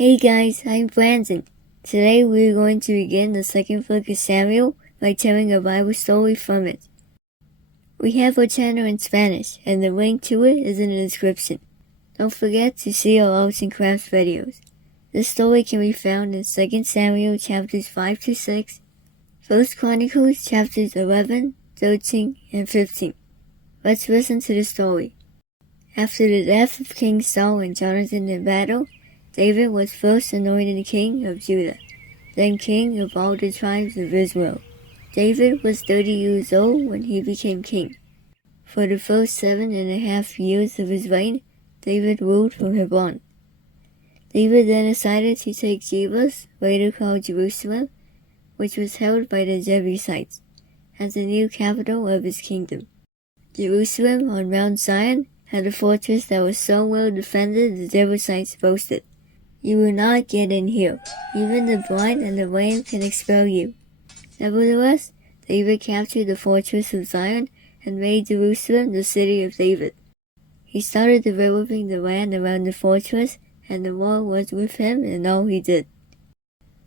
Hey guys, I'm Brandon. Today we're going to begin the second book of Samuel by telling a Bible story from it. We have our channel in Spanish, and the link to it is in the description. Don't forget to see our arts and crafts videos. This story can be found in 2 Samuel chapters 5 to 6, 1 Chronicles chapters 11, 13, and 15. Let's listen to the story. After the death of King Saul and Jonathan in battle, David was first anointed king of Judah, then king of all the tribes of Israel. David was 30 years old when he became king. For the first 7.5 years of his reign, David ruled from Hebron. David then decided to take Jebus, later called Jerusalem, which was held by the Jebusites, as the new capital of his kingdom. Jerusalem on Mount Zion had a fortress that was so well defended the Jebusites boasted, "You will not get in here. Even the blind and the lame can expel you." Nevertheless, David captured the fortress of Zion and made Jerusalem the city of David. He started developing the land around the fortress, and the Lord was with him in all he did.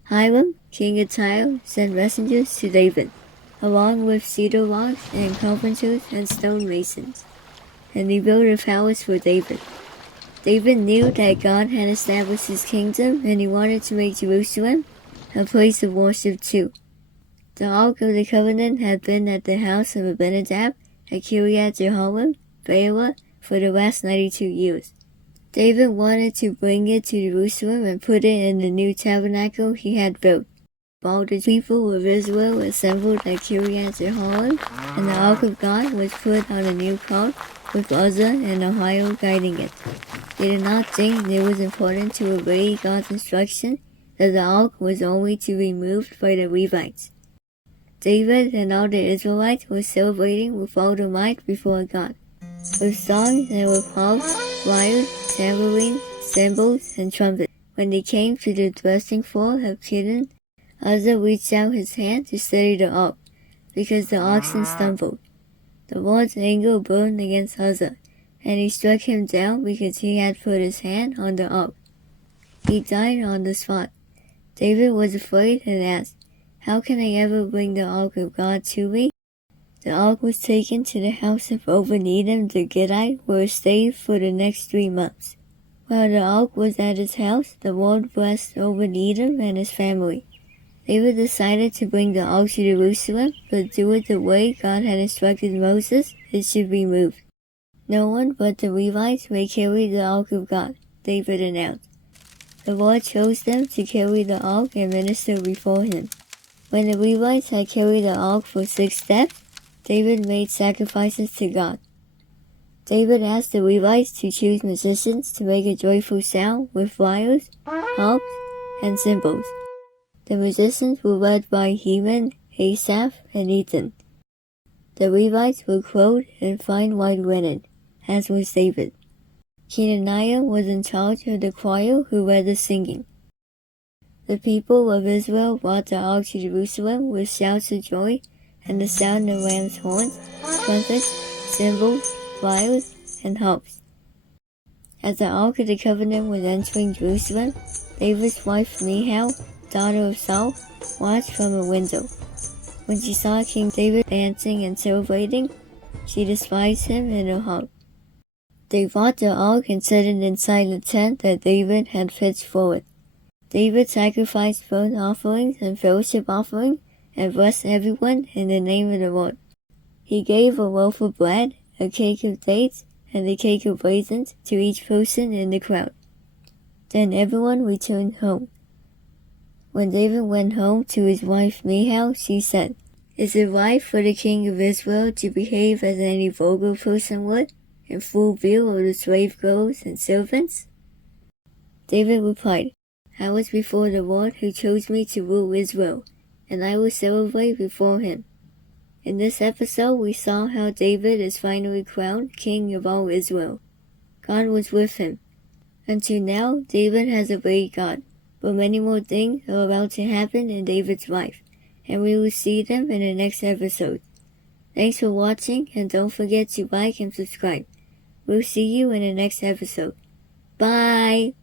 Hiram, king of Tyre, sent messengers to David, along with cedar logs and carpenters and stonemasons, and he built a palace for David. David knew that God had established his kingdom, and he wanted to make Jerusalem a place of worship too. The Ark of the Covenant had been at the house of Abinadab at Kiriath Jearim, Baalah, for the last 92 years. David wanted to bring it to Jerusalem and put it in the new tabernacle he had built. All the people of Israel assembled at Kiriath Jearim, and the Ark of God was put on a new cart with Uzzah and Ahio guiding it. They did not think it was important to obey God's instruction that the ark was only to be moved by the Levites. David and all the Israelites were celebrating with all their might before God, with songs and with harps, lyres, tambourines, cymbals, and trumpets. When they came to the threshing floor of Kidon, Uzzah reached out his hand to steady the ark, because the oxen stumbled. The Lord's anger burned against Uzzah, and he struck him down because he had put his hand on the ark. He died on the spot. David was afraid and asked, "How can I ever bring the ark of God to me?" The ark was taken to the house of Obed-Edom the Gittite, where it stayed for the next 3 months. While the ark was at his house, the Lord blessed Obed-Edom and his family. David decided to bring the ark to Jerusalem, but do it the way God had instructed Moses. It should be moved. "No one but the Levites may carry the ark of God," David announced. The Lord chose them to carry the ark and minister before him. When the Levites had carried the ark for 6 steps, David made sacrifices to God. David asked the Levites to choose musicians to make a joyful sound with lyres, harps, and cymbals. The musicians were led by Heman, Asaph, and Ethan. The Levites were clothed in fine white linen, as was David. Kenaniah was in charge of the choir who led the singing. The people of Israel brought the ark to Jerusalem with shouts of joy and the sound of ram's horns, trumpets, cymbals, lyres, and harps. As the Ark of the Covenant was entering Jerusalem, David's wife Michal, daughter of Saul, watched from a window. When she saw King David dancing and celebrating, she despised him in her heart. They brought the ark and set it inside the tent that David had pitched for it. David sacrificed burnt offerings and fellowship offerings and blessed everyone in the name of the Lord. He gave a loaf of bread, a cake of dates, and a cake of raisins to each person in the crowd. Then everyone returned home. When David went home to his wife Michal, she said, "Is it right for the king of Israel to behave as any vulgar person would, in full view of the slave girls and servants?" David replied, "I was before the Lord who chose me to rule Israel, and I will celebrate before him." In this episode, we saw how David is finally crowned king of all Israel. God was with him. Until now, David has obeyed God, but many more things are about to happen in David's life, and we will see them in the next episode. Thanks for watching, and don't forget to like and subscribe. We'll see you in the next episode. Bye!